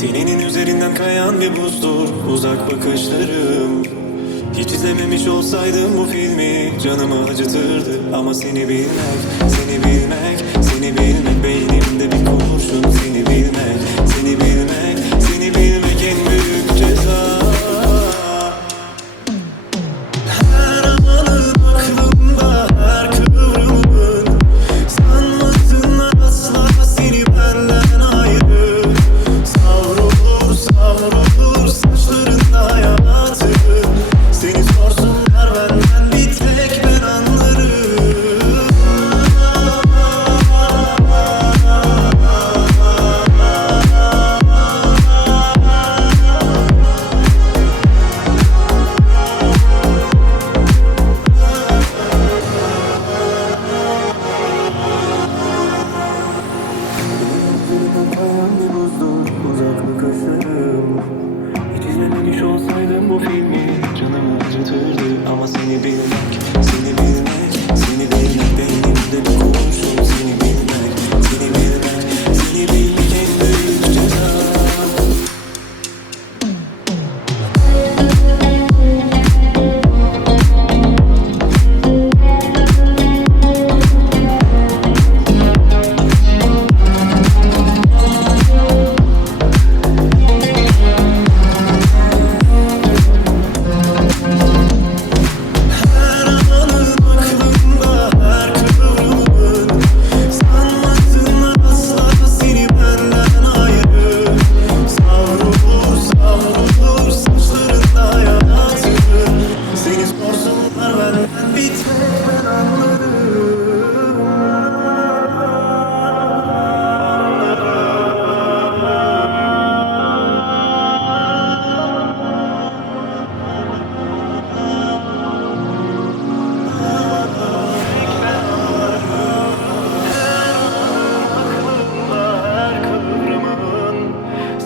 Teninin üzerinden kayan bir buzdur uzak bakışlarım. Hiç izlememiş olsaydım bu filmi canımı acıtırdı. Ama seni bilmek, seni bilmek, seni bilmek beynimde bir kurşun. Seni bilmek, seni bilmek, seni bilmek en büyük ceza. Her anın aklımda, her kıvrımın. Sanmasınlar asla seni benden ayrı. Savrulur, savrulur saçlarında hayatım. Seni sorsunlar benden bir tek ben anlarım. Kayan bir buzdur uzak bakışlarım. Hiç izlememiş olsaydım bu filmi canımı acıtırdı. Ama seni bilmek, seni bilmek, seni bilmek beynimde bir kurşun. Seni bilmek, seni bilmek, seni bilmek en büyük ceza.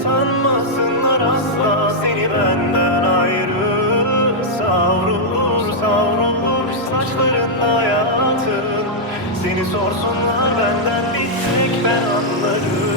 Sanmasınlar asla seni benden ayrı. Savrulur, savrulur saçlarında hayatın. Seni sorsunlar benden bir tek ben anlarım.